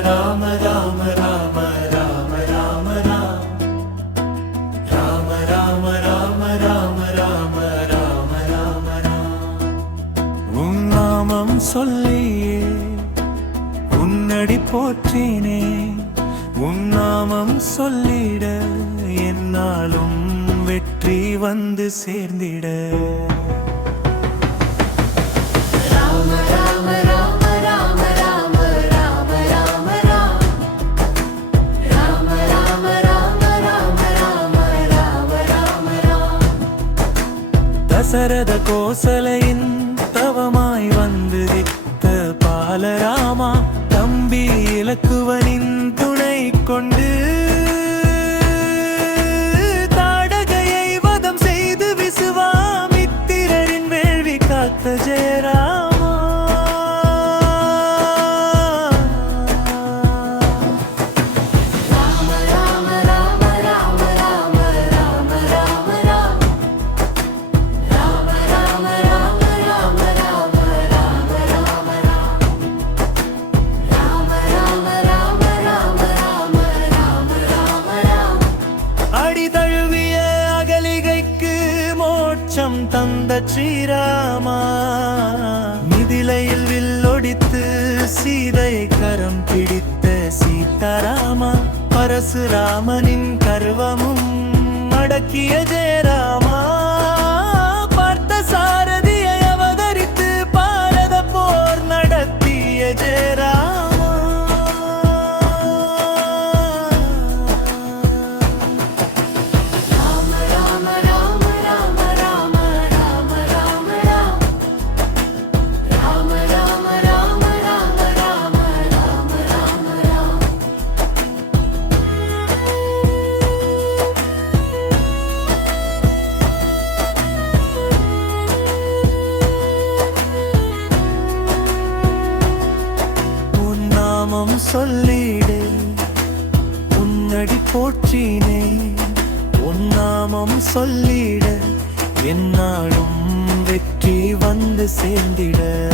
राम राम राम राम राम राम राम राम राम राम राम ராம ராம ராம உன் நாமம் சொல்லியே உன்னடி போற்றினே உன் நாமம் சொல்லிட என்னாலும் வெற்றி வந்து சேர்ந்திட தசரத கோசலையின் தவமாய் வந்து பாலராமா தம்பி இலக்குவ வெளிச்சம் தந்த சீராமா மிதிலையில் வில்லொடித்து சீதை கரம் பிடித்த சீதாராமா. பரசுராமனின் கர்வமும் அடக்கிய ஜெயராமா. சொல்லிடு. உன்னடி போற்றினே. உன்னாமம் சொல்லிட. என்னாலும் வெற்றி வந்து சேர்ந்திட.